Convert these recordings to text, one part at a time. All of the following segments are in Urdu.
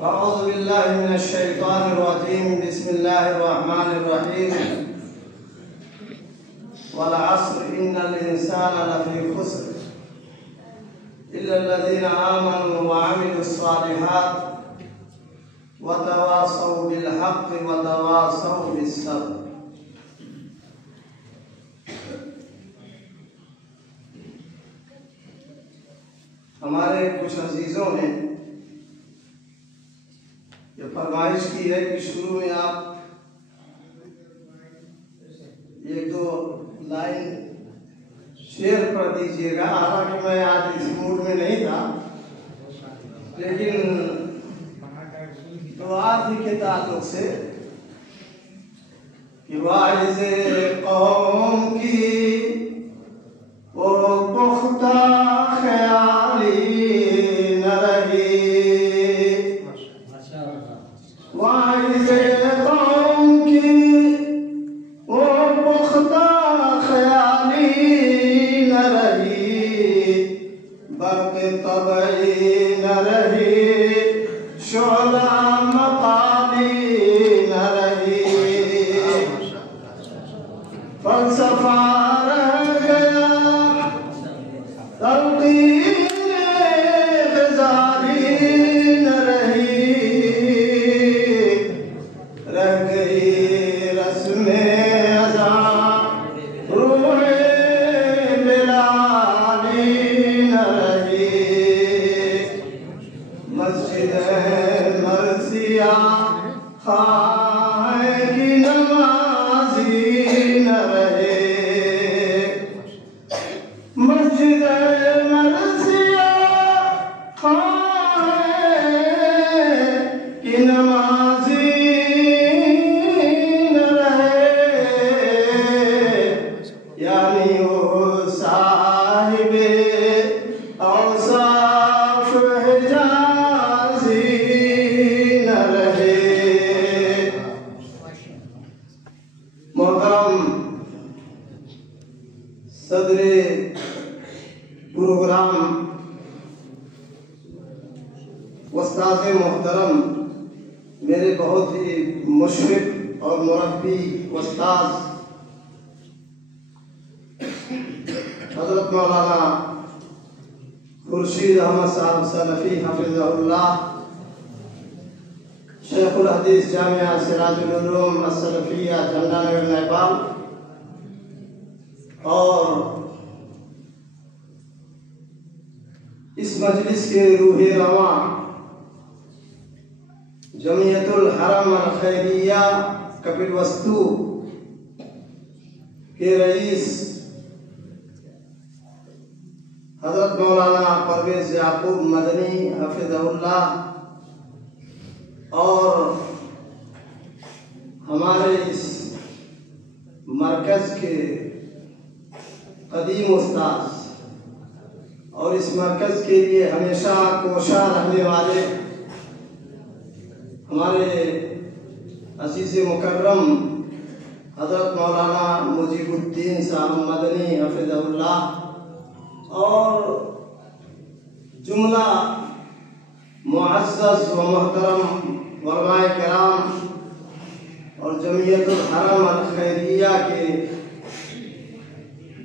أعوذ بالله من الشيطان الرجيم. بسم الله الرحمن الرحيم. والعصر إن الإنسان لفي خسر إلا الذين آمنوا وعملوا الصالحات وتواصوا بالحق وتواصوا بالصبر. ہمارے کچھ عزیزوں نے یہ فرمائش کی ہے کہ شروع میں آپ ایک دو لائن شعر پڑھ دیجیے گا. حالانکہ میں آج اس موڈ میں نہیں تھا، لیکن دعا کے تعلق سے کہ واعظ قوم کی وہ پختہ خیالی نہ رہی، واعظ قوم کی وہ پختہ خیالی نہ رہی، برق طبعی نہ رہی، شعلہ مقامی نہ رہی، فلسفہ رہ گیا، تلقین غزالی نہ رہی، رہ گئی رسم ازاں روح بلالی نہ رہی، مسجد مرثیہ خواہ کی نمازی نہ رہے، مسجد مرثیہ خواہ کی نمازی نہ رہے، یعنی وہ صاحب اوصاف حجازی نہ رہے. محترم صدر پروگرام، استاد محترم، میرے بہت ہی مشفق اور مربی استاد حضرت مولانا خورشید احمد صاحب سلفی حفظہ اللہ، شیخ الحدیث جامعہ سراج العلوم السلفیہ جھنڈا نگر نیپال، اور اس مجلس کے روح رواں جمعیت الحرم الخیریہ کپل وستو کے رئیس حضرت مولانا پرویز یعقوب مدنی حفظہ اللہ، اور ہمارے اس مرکز کے قدیم استاد اور اس مرکز کے لیے ہمیشہ کوشاں رہنے والے ہمارے عزیز مکرم حضرت مولانا مجیب الدین صاحب مدنی حفظہ اللہ، اور جملہ معزز و محترم علماء کرام اور جمعیت الحرم الخیریہ کے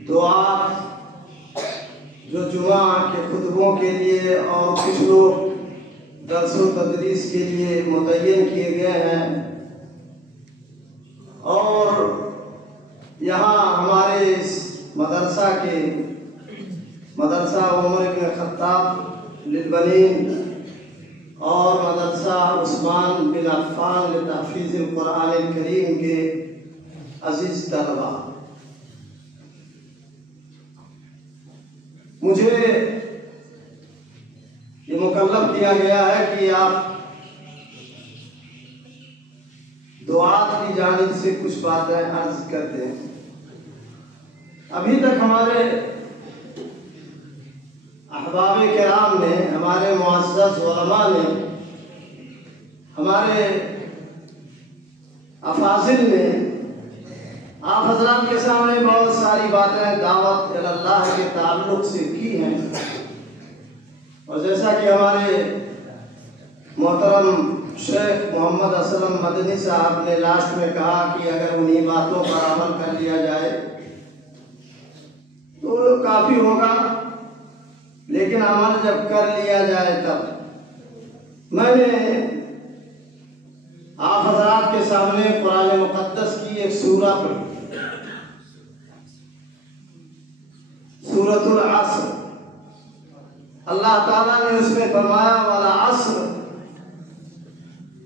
دعات جو جمعہ کے خطبوں کے لیے اور کچھ لوگ درس و تدریس کے لیے متعین کیے گئے ہیں، اور یہاں ہمارے اس مدرسہ کے مدرسہ عمر بن خطاب للبنین اور مدرسہ عثمان بن عفان لتحفیظ القرآن الکریم کے عزیز طلبہ، مجھے یہ مکلف دیا گیا ہے کہ آپ دعات کی جانب سے کچھ باتیں عرض کرتے ہیں. ابھی تک ہمارے احباب کرام نے، ہمارے معزز علماء نے، ہمارے افاضل نے آپ حضرات کے سامنے بہت ساری باتیں دعوت اللہ کے تعلق سے کی ہیں، اور جیسا کہ ہمارے محترم شیخ محمد اسلم مدنی صاحب نے لاسٹ میں کہا کہ اگر انہی باتوں پر عمل کر لیا جائے تو کافی ہوگا، لیکن عمل جب کر لیا جائے تب۔ میں نے آپ حضرات کے سامنے قرآن مقدس کی ایک سورہ پڑھی، سورۃ العصر۔ اللہ تعالیٰ نے اس میں فرمایا والعصر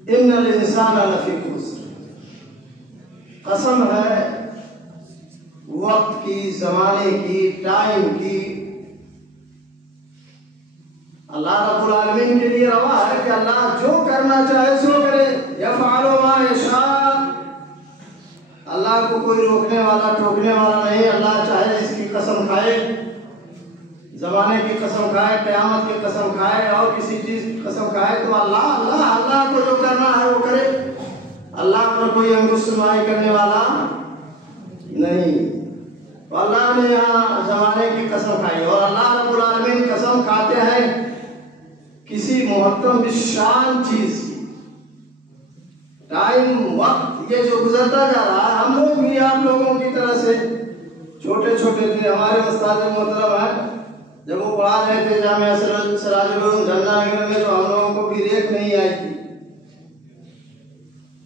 ان الانسان لفی خسر۔ قسم ہے وقت کی، زمانے کی، ٹائم کی۔ اللہ رب العالمین کے لیے روا ہے کہ اللہ جو کرنا چاہے سو کرے، یفعل ما یشاء۔ اللہ کو کوئی روکنے والا ٹوکنے والا نہیں۔ اللہ چاہے جس کی قسم کھائے، زمانے کی قسم کھائے، قیامت کی قسم کھائے، اور کسی چیز کی قسم کھائے تو اللہ کو جو کرنا ہے وہ کرے۔ اللہ پر کوئی انگشت نمائی کرنے والا نہیں۔ تو اللہ نے یہاں زمانے کی قسم کھائی، اور اللہ رب العالمین قسم کھاتے ہیں کسی محترم شان چیز کی۔ ٹائم، وقت یہ جو گزرتا جا رہا ہے، ہم لوگ بھی آپ لوگوں کی طرح سے چھوٹے چھوٹے تھے۔ ہمارے استاد محترم ہیں، جب وہ پڑھا رہے تھے جامعہ سراج العلوم جھنڈا نگر میں، تو ہم لوگوں کو بھی ریت نہیں آئی تھی۔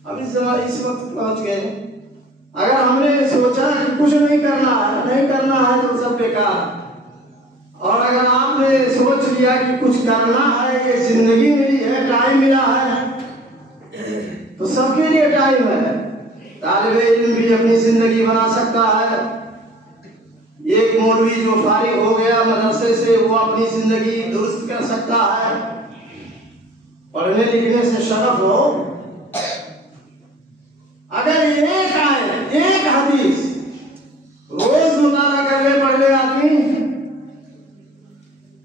اب اس وقت پہنچ گئے۔ اگر ہم نے سوچا کہ کچھ نہیں کرنا ہے تو سب بیکار۔ اور اگر آپ نے سوچ لیا کہ کچھ کرنا ہے، یہ زندگی ملی ہے، ٹائم ملا ہے، تو سب کے لیے ٹائم ہے۔ طالب علم بھی اپنی زندگی بنا سکتا ہے۔ ایک مولوی جو فارغ ہو گیا مدرسے سے، وہ اپنی زندگی درست کر سکتا ہے۔ پڑھنے لکھنے سے شرف ہو۔ اگر ایک حدیث روز مطالعہ کر لے، پڑھ لے آدمی،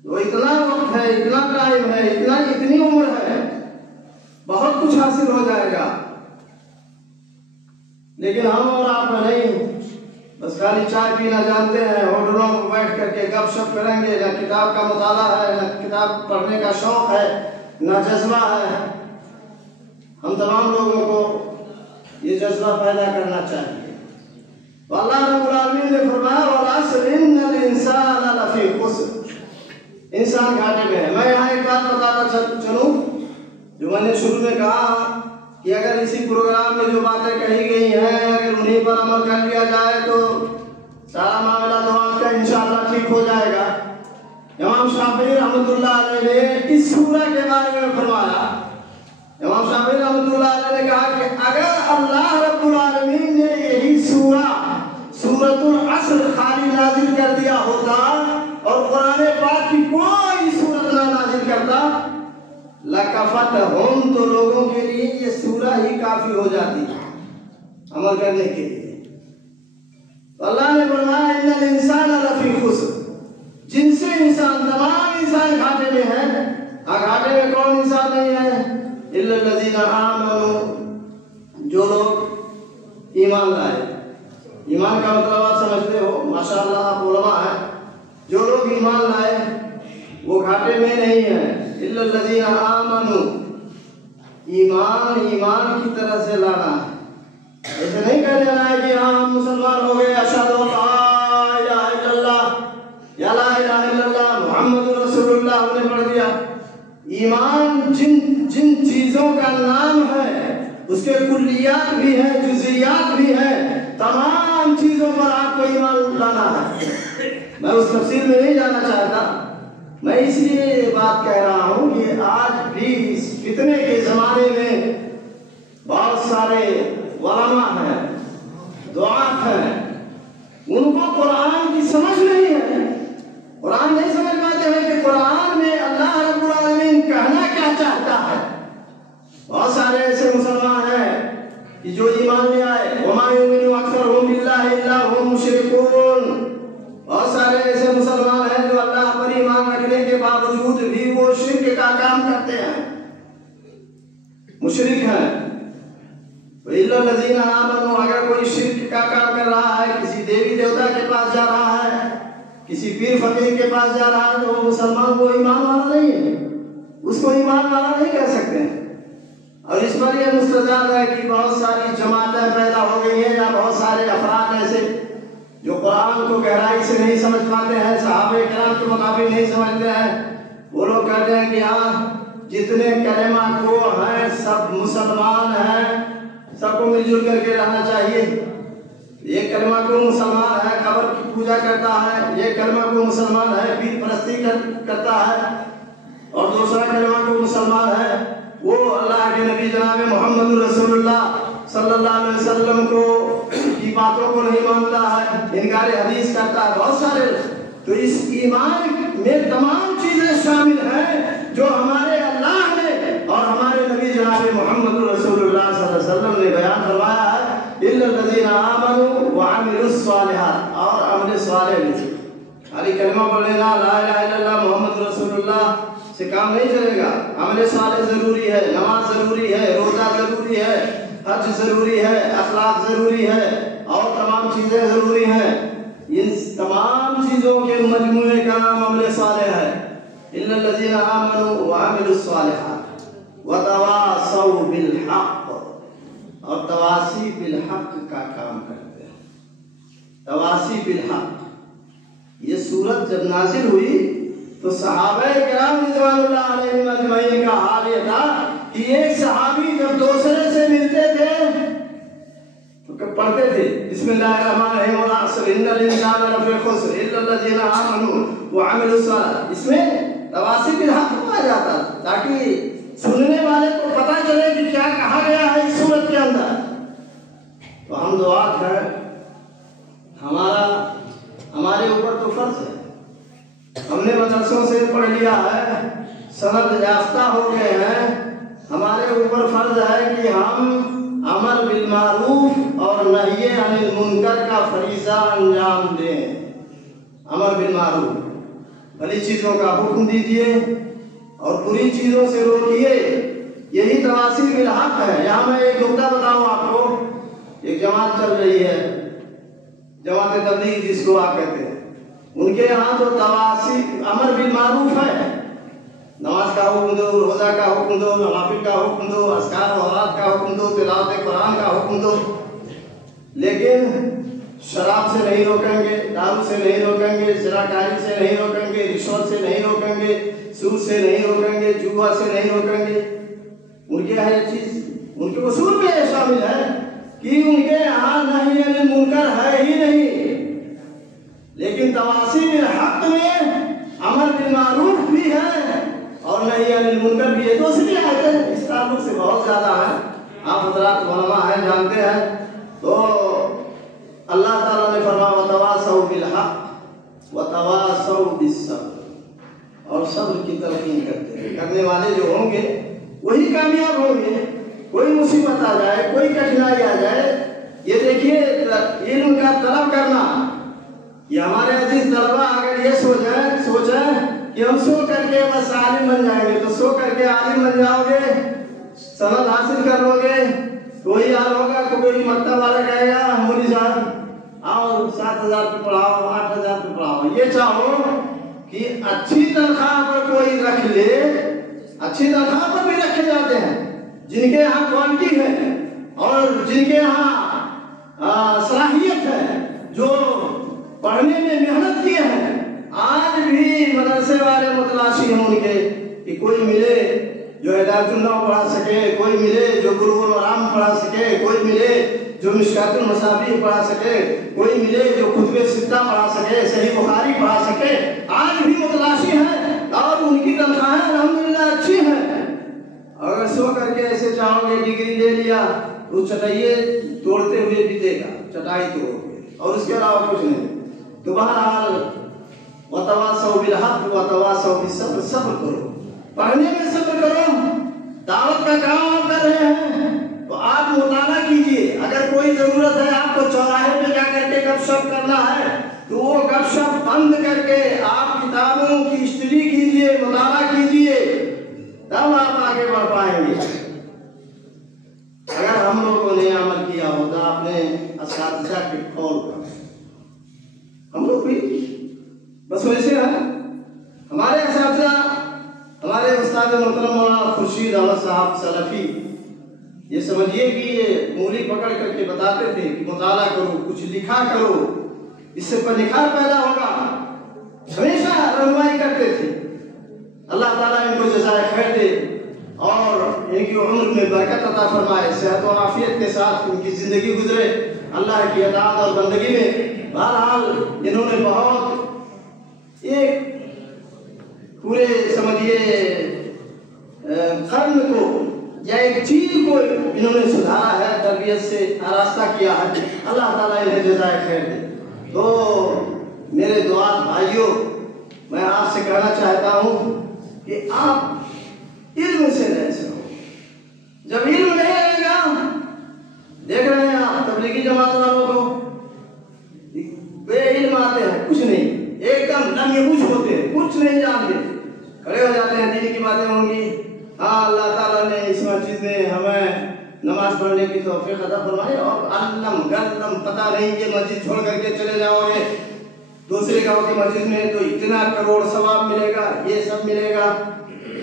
تو اتنا وقت ہے، اتنا ٹائم ہے، اتنی عمر ہے، بہت کچھ حاصل ہو جائے گا۔ لیکن ہم اور آپ نہیں، بس خالی چائے پینا جانتے ہیں، ہوٹلوں میں بیٹھ کر کے گپ شپ کریں گے، نہ کتاب کا مطالعہ ہے، نہ کتاب پڑھنے کا شوق ہے، نہ جذبہ ہے۔ ہم تمام لوگوں کو یہ جذبہ پیدا کرنا چاہیے۔ تو اللہ رب العالمین نے فرمایا والعصر ان الانسان لفی خسر۔ انسان گھاٹے میں ہے۔ میں یہاں ایک بات بتاتا چلوں جو میں نے شروع میں کہا کہ اگر اسی پروگرام میں جو باتیں کہی گئی ہیں، اگر انہیں پر عمل کر لیا جائے تو سارا معاملہ تو آپ کا انشاءاللہ ٹھیک ہو جائے گا۔ امام شافعی رحمۃ اللہ علیہ نے اس سورہ کے بارے میں فرمایا۔ امام شافعی رحمۃ اللہ علیہ نے کہا کہ اگر اللہ رب العالمین نے یہی سورۃ العصر خالی نازل کر دیا ہوتا اور قرآن پاک کی کوئی سورت نہ نازل کرتا، لَكَفَتَهُمْ، تو لوگوں کے لیے یہ سورہ ہی کافی ہو جاتی عمل کرنے کے لیے۔ تو اللہ نے فرمایا ان الانسان لفی خسر، جن سے انسان، تمام انسان گھاٹے میں ہیں۔ گھاٹے میں کون انسان نہیں ہے؟ الا الذین آمنوا، جو لوگ ایمان لائے۔ ایمان کا مطلب آپ سمجھتے ہو، ماشاءاللہ آپ علماء ہیں۔ جو لوگ ایمان لائے وہ گھاٹے میں نہیں ہیں۔ الا الذین آمنوا، ایمان کی طرح سے لانا ہے۔ ایسے نہیں کہہ دینا ہے کہ ہاں ہم مسلمان ہو گئے، اشہد ان لا الہ الا اللہ یا لا الہ الا اللہ محمد رسول اللہ ہم نے پڑھ دیا۔ ایمان جن چیزوں کا نام ہے اس کے کلیات بھی ہیں، جزیات بھی ہیں، تمام چیزوں پر آپ کو ایمان لانا ہے۔ میں اس تفصیل میں نہیں جانا چاہتا، میں اس لیے یہ بات کہہ رہا ہوں کہ آج بھی اس فتنے کے زمانے میں بہت سارے علماء ہیں، دعات ہیں، ان کو قرآن کی سمجھ نہیں ہے۔ قرآن نہیں سمجھ پاتے ہیں کہ قرآن میں اللہ رب العالمین کہنا کیا چاہتا ہے۔ بہت سارے ایسے مسلمان ہیں کہ جو ایمان لے آئے، وَمَا يُؤْمِنُ أَكْثَرُهُم بِاللَّهِ إِلَّا هُمْ مُشْرِكُونَ۔ بہت سارے ایسے مسلمان ہیں جو اللہ پر ایمان رکھنے کے باوجود بھی وہ شرک کا کام کرتے ہیں، مشرک ہیں۔ إِلَّا الَّذِينَ آمَنُوا، اگر کوئی شرک کا کام کر رہا ہے، کسی دیوی دیوتا کے پاس جا رہا ہے، کسی پیر فقیر کے پاس جا رہا ہے، تو وہ مسلمان، وہ ایمان والا نہیں ہے، اس کو ایمان والا نہیں کہہ سکتے ہیں۔ اور اس پر یہ مستدل ہے کہ بہت ساری جماعتیں پیدا ہو گئی ہیں یا بہت سارے افراد ایسے جو قرآن کو گہرائی سے نہیں سمجھ پاتے ہیں، صحابہ کرام کے مطابق نہیں سمجھتے ہیں. وہ لوگ کہتے ہیں کہ ہاں جتنے کلمہ کو ہیں سب مسلمان ہیں، سب کو مل جل کر کے رہنا چاہیے. یہ کلمہ کو مسلمان ہے قبر کی پوجا کرتا ہے، یہ کلمہ کو مسلمان ہے پیر پرستی کرتا ہے، اور دوسرا کلمہ کو مسلمان ہے وہ اللہ کے نبی جناب محمد رسول اللہ صلی اللہ علیہ وسلم کو کی باتوں کو نہیں مانتا ہے، انکار حدیث کرتا ہے. بہت سارے. تو اس ایمان میں تمام چیزیں شامل ہیں جو ہمارے اللہ نے اور ہمارے نبی جناب محمد رسول اللہ صلی اللہ علیہ وسلم نے بیان فرمایا ہے. الا الذین آمنوا وعملوا الصالحات، اور عمل صالح بھی. خالی کلمہ پڑھ لینا لا الہ الا اللہ محمد رسول اللہ سے کام نہیں چلے گا. عمل صالح ضروری ہے، نماز ضروری ہے، روزہ ضروری ہے، حج ضروری ہے، اخلاق ضروری ہے، اور تمام چیزیں ضروری ہیں. ان تمام چیزوں کے مجموعے کا نام عمل صالح ہے. الا الذین آمنوا وعملوا الصالحات وتواصوا بالحق، اور تواصی بالحق کا کام کرتے ہیں. تواصی بالحق. یہ سورت جب نازل ہوئی تو صحابہ کرام رضوان اللہ علیہم اجمعین کا حال یہ تھا کہ ایک صحابی جب دوسرے سے ملتے تھے تو پڑھتے تھے بسم اللہ الرحمن الرحیم والعصر ان الانسان لفی خسر الا الذین آمنوا وعملوا الصالحات. اس میں تواصی بالحق پایا جاتا تاکہ سننے والے کو پتہ چلے کہ کیا کہا گیا ہے اس سورت کے اندر. تو ہم دعا کریں، ہمارے اوپر تو فرض ہے، ہم نے مدرسوں سے پڑھ لیا ہے، سند یافتہ ہو گئے ہیں، ہمارے اوپر فرض ہے کہ ہم امر بالمعروف اور نہی عن المنکر کا فریضہ انجام دیں. امر بالمعروف، بھلی چیزوں کا حکم دیجیے اور بری چیزوں سے روکیے. یہی تواصی بالحق ہے. یہاں میں ایک نقطہ بتاؤں آپ کو. ایک جماعت چل رہی ہے، جماعت تبلیغ جس کو آپ کہتے ہیں، ان کے یہاں تو تواصی امر بالمعروف ہے. نماز کا حکم دو، روزہ کا حکم دو، نوافل کا حکم دو، اذکار و اوراد کا حکم دو، تلاوت قرآن کا حکم دو. لیکن شراب سے نہیں روکیں گے، دارو سے نہیں روکیں گے، زناکاری سے نہیں روکیں گے، رشوت سے نہیں روکیں گے، سود سے نہیں روکیں گے، جوا سے نہیں روکیں گے. ان کے یہاں یہ چیز ان کے اصول میں یہ شامل ہے کہ ان کے یہاں نہی عن المنکر ہے ہی نہیں. لیکن تواصی بالحق میں امر بالمعروف بھی ہے اور نہی عن المنکر بھی ہے. دوسری آیتیں اس تعلق سے بہت زیادہ ہیں، آپ حضرات علماء ہیں، جانتے ہیں. تو اللہ تعالیٰ نے فرمایا وتواصوا بالحق وتواصوا بالصبر، اور صبر کی تلقین کرتے ہیں. کرنے والے جو ہوں گے وہی کامیاب ہوں گے. کوئی مصیبت آ جائے، کوئی کٹھنائی آ جائے، یہ دیکھیے علم کا طلب کرنا. یہ ہمارے عزیز طلبہ اگر یہ سوچیں کہ ہم سو کر کے بس عالم بن جائیں گے، تو سو کر کے عالم بن جاؤ گے، سند حاصل کر لو گے، تو وہی حال ہوگا کہ کوئی مکتب والا کہے گا مولوی صاحب آؤ 7,000 پہ پڑھاؤ، 8,000 پہ پڑھاؤ. یہ چاہو کہ اچھی تنخواہ پر کوئی رکھ لے. اچھی تنخواہ پر بھی رکھے جاتے ہیں جن کے یہاں کوالٹی ہے اور جن کے یہاں صلاحیت ہے، جو پڑھنے میں محنت کیے ہیں. آج بھی مدرسے والے متلاشی ہیں ان کے کہ کوئی ملے جو ہدایت النحو پڑھا سکے، کوئی ملے جو بلوغ المرام پڑھا سکے، کوئی ملے جو مشکات المصابیح پڑھا سکے، کوئی ملے جو کتب ستہ پڑھا سکے، صحیح بخاری پڑھا سکے. آج بھی متلاشی ہیں اور ان کی تنخواہیں الحمدللہ اچھی ہیں. اگر سو کر کے ایسے چاہو گے ڈگری لے لیا تو چٹائیے توڑتے ہوئے بھی دے گا، چٹائی توڑ کے، اور اس کے علاوہ کچھ نہیں. تو بہرحال وتواصوا بالحق وتواصوا بالصبر، صبر کرو، پڑھنے میں صبر کرو. دعوت کا کام آپ کر رہے ہیں تو آپ مطالعہ کیجیے. اگر کوئی ضرورت ہے آپ کو چوراہے پہ جا کر کے گپ شپ کرنا ہے تو وہ گپ شپ بند کر کے آپ کتابوں کی اشتری کیجیے، مطالعہ کیجیے، تب آپ آگے بڑھ پائیں گے. اگر ہم لوگوں نے عمل کیا ہوتا اپنے اساتذہ کے قول پر، ہم لوگ بھی بس ویسے ہیں. ہمارے اساتذہ، ہمارے استاد محترم مولانا خورشید احمد صاحب سلفی یہ سمجھیے کہ یہ انگلی پکڑ کر کے بتاتے تھے کہ مطالعہ کرو، کچھ لکھا کرو، اس سے پر نکھار پیدا ہوگا، ہمیشہ رہنمائی کرتے تھے۔ اللہ تعالیٰ ان کو جزائے خیر دے اور ان کی عمر میں برکت عطا فرمائے، صحت و عافیت کے ساتھ ان کی زندگی گزرے اللہ کی اطاعت اور بندگی میں۔ بہرحال انہوں نے بہت ایک پورے سمجھیے قرن کو یا ایک چیز کو انہوں نے سدھارا ہے، تربیت سے آراستہ کیا ہے، اللہ تعالیٰ انہیں جزائے خیر دے۔ تو میرے دعات بھائیوں، میں آپ سے کہنا چاہتا ہوں کہ آپ علم سے رہے ہو۔ جب علم نہیں رہے گا، دیکھ رہے ہیں آپ تبلیغی جماعت والوں کو، بے علم آتے ہیں، کچھ نہیں، ایک دم لم یبوش ہوتے ہیں، کچھ نہیں جانتے، کھڑے ہو جاتے ہیں، دین کی باتیں ہوں گی، ہاں اللہ تعالیٰ نے اس مسجد میں ہمیں نماز پڑھنے کی توفیق عطا فرمائی، اور علم گلم پتہ نہیں یہ مسجد چھوڑ کر کے چلے جاؤ گے دوسرے گاؤں کی مسجد میں تو اتنا کروڑ ثواب ملے گا، یہ سب ملے گا۔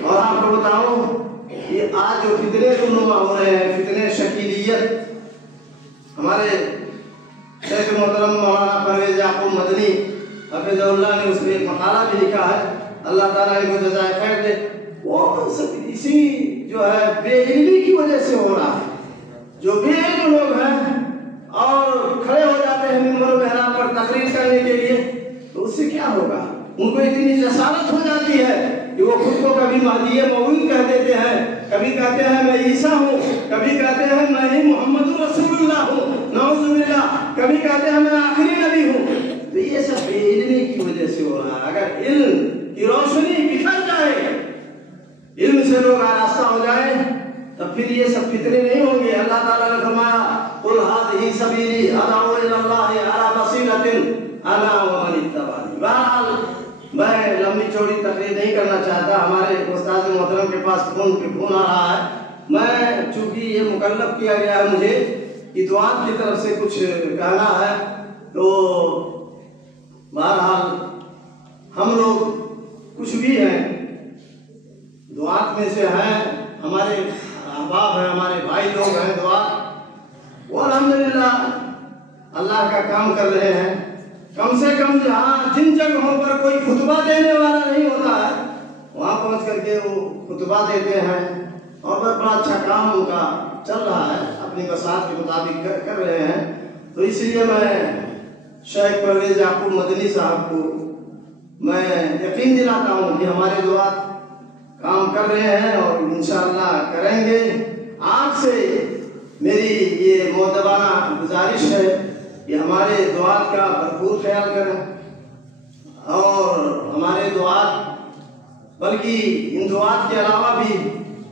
اور آپ کو بتاؤں یہ آج جو فتنے رونما ہو رہے ہیں، فتنے شکیلیت، ہمارے شیخ محترم مولانا پرویز یعقوب مدنی حفظہ اللہ نے اس میں ایک مقالہ بھی لکھا ہے، اللہ تعالیٰ ان کو جزائے خیر دے۔ وہ سب اسی جو ہے بے علمی کی وجہ سے ہو رہا ہے۔ جو بے علم لوگ ہیں اور کھڑے ہو جاتے ہیں منبر و محراب پر تقریر کرنے کے لیے، تو اس سے کیا ہوگا؟ ان کو اتنی جسارت ہو جاتی ہے کہ وہ خود کو کبھی مہدی موعود کہہ دیتے ہیں، کبھی کہتے ہیں میں عیسیٰ ہوں، کبھی کہتے ہیں میں ہی محمد رسول اللہ ہوں، نعوذ باللہ، کبھی کہتے ہیں میں آخری نبی ہوں۔ تو یہ سب بے علمی کی وجہ سے ہو رہا ہے۔ اگر علم کی روشنی بکھر جائے، علم سے لوگ آراستہ ہو جائیں، تب پھر یہ سب فتنے نہیں ہوں گے۔ اللہ تعالیٰ نے فرمایا قُلْ هَٰذِهِ سَبِيلِي أَدْعُو إِلَى اللَّهِ عَلَىٰ بَصِيرَةٍ أَنَا وَمَنِ اتَّبَعَنِي۔ بہرحال میں لمبی چوڑی تقریر نہیں کرنا چاہتا، ہمارے استاد محترم کے پاس فون آ رہا ہے۔ میں چونکہ یہ مکلف کیا گیا ہے مجھے کہ دعات کی طرف سے کچھ کہنا ہے، تو بہرحال ہم لوگ کچھ بھی ہیں، دعات میں سے ہیں، ہمارے احباب ہیں، ہمارے بھائی لوگ ہیں دعات، وہ الحمدللہ اللہ کا کام کر رہے ہیں۔ کم سے کم جن جگہوں پر کوئی خطبہ دینے والا نہیں ہوتا ہے، وہاں پہنچ کر کے وہ خطبہ دیتے ہیں، اور بڑا اچھا کام ان کا چل رہا ہے، اپنی بساط کے مطابق کر رہے ہیں۔ تو اس لیے میں شیخ پرویز یعقوب مدنی صاحب کو میں یقین دلاتا ہوں کہ ہمارے دعات کام کر رہے ہیں اور انشاءاللہ کریں گے۔ آج سے میری یہ مؤدبانہ گزارش ہے کہ ہمارے دعات کا بھرپور خیال کریں، اور ہمارے دعات، بلکہ ان دعات کے علاوہ بھی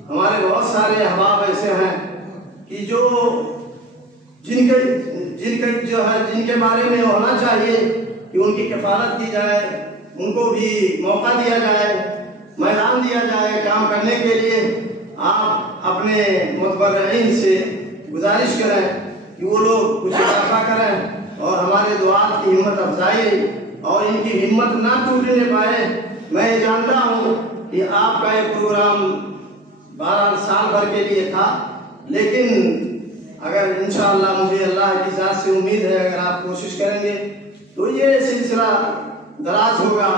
ہمارے بہت سارے احباب ایسے ہیں کہ جن کے بارے میں ہونا چاہیے کہ ان کی کفالت دی جائے، ان کو بھی موقع دیا جائے، میدان دیا جائے کام کرنے کے لیے۔ آپ اپنے متبرعین سے گزارش کریں کہ وہ لوگ کچھ اضافہ کریں اور ہمارے دعات کی ہمت افزائی اور ان کی ہمت نہ ٹوٹنے پائے۔ میں یہ جانتا ہوں کہ آپ کا یہ پروگرام 12 سال بھر کے لیے تھا، لیکن اگر انشاءاللہ مجھے اللہ کی ذات سے امید ہے، اگر آپ کوشش کریں گے تو یہ سلسلہ دراز ہوگا،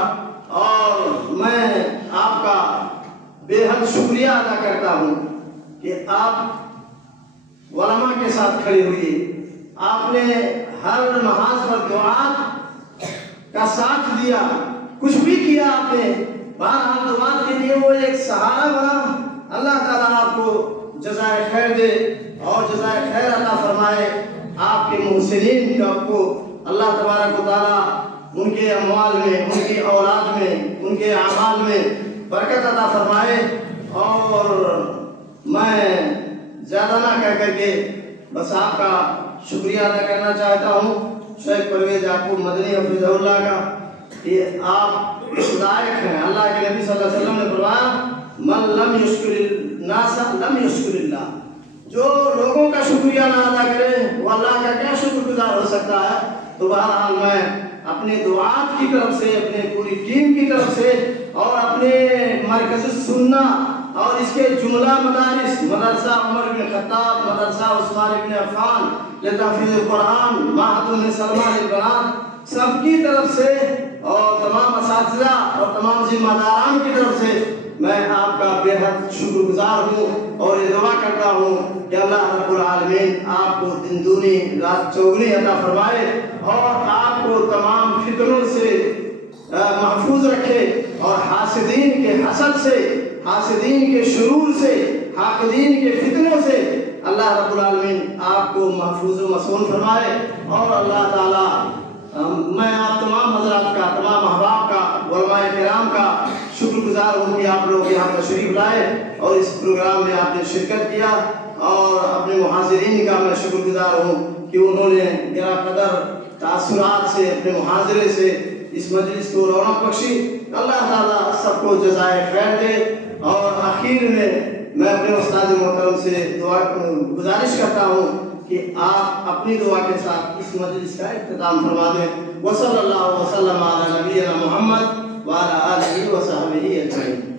اور میں آپ کا بے حد شکریہ ادا کرتا ہوں کہ آپ علماء کے ساتھ کھڑے ہوئے، آپ نے ہر محاذ پر دعات کا ساتھ دیا، کچھ بھی کیا آپ نے، بہرحال دعات کے لیے وہ ایک سہارا بنا۔ اللہ تعالیٰ آپ کو جزائے خیر دے اور جزائے خیر عطا فرمائے۔ آپ کے محسنین کو اللہ تبارک و تعالیٰ ان کے اموال میں، ان کی اولاد میں، ان کے اعمال میں برکت عطا فرمائے۔ اور میں زیادہ نہ کہہ کر کے بس آپ کا شکریہ ادا کرنا چاہتا ہوں، شیخ پرویز یعقوب مدنی حفظہ اللہ کا، کہ آپ اس لائق ہیں۔ اللہ کے نبی صلی اللہ علیہ وسلم نے فرمایا من لم یشکر الناس لم یشکر اللہ، جو لوگوں کا شکریہ نہ ادا کرے وہ اللہ کا کیا شکر گزار ہو سکتا ہے۔ تو بہرحال میں اپنے دعات کی طرف سے، اپنے پوری ٹیم کی طرف سے اور اپنے مرکز السنہ اور اس کے جملہ مدارس مدرسہ عمر بن خطاب، مدرسہ عثمان بن عفان لتحفیظ القرآن، معہد ابن سلمہ للبنات، سب کی طرف سے اور تمام اساتذہ اور تمام ذمہ داران کی طرف سے میں آپ کا بے حد شکر گزار ہوں اور یہ دعا کرتا ہوں کہ اللہ رب العالمین آپ کو دن دونی رات چوگنی عطا فرمائے اور آپ کو تمام فتنوں سے محفوظ رکھے اور حاسدین کے حسد سے، حاسدین کے شرور سے، حاقدین کے فتنوں سے اللہ رب العالمین آپ کو محفوظ و مصون فرمائے۔ اور اللہ تعالیٰ میں آپ تمام حضرات کا، تمام احباب کا، علماء کرام کا شکر گزار ہوں کہ آپ لوگ یہاں تشریف لائے اور اس پروگرام میں آپ نے شرکت کیا، اور اپنے محاضرین کا میں شکر گزار ہوں کہ انہوں نے گرا قدر تاثرات سے، اپنے محاضرے سے اس مجلس کو رونق بخشی۔ اللہ تعالیٰ سب کو جزائے خیر دے۔ اور آخر میں اپنے استاد محترم سے دعا گزارش کرتا ہوں کہ آپ اپنی دعا کے ساتھ اس مجلس کا اختتام فرما دیں۔ وصلی اللہ وسلم علی نبینا محمد وعلی آلہ وصحبہ اجمعین۔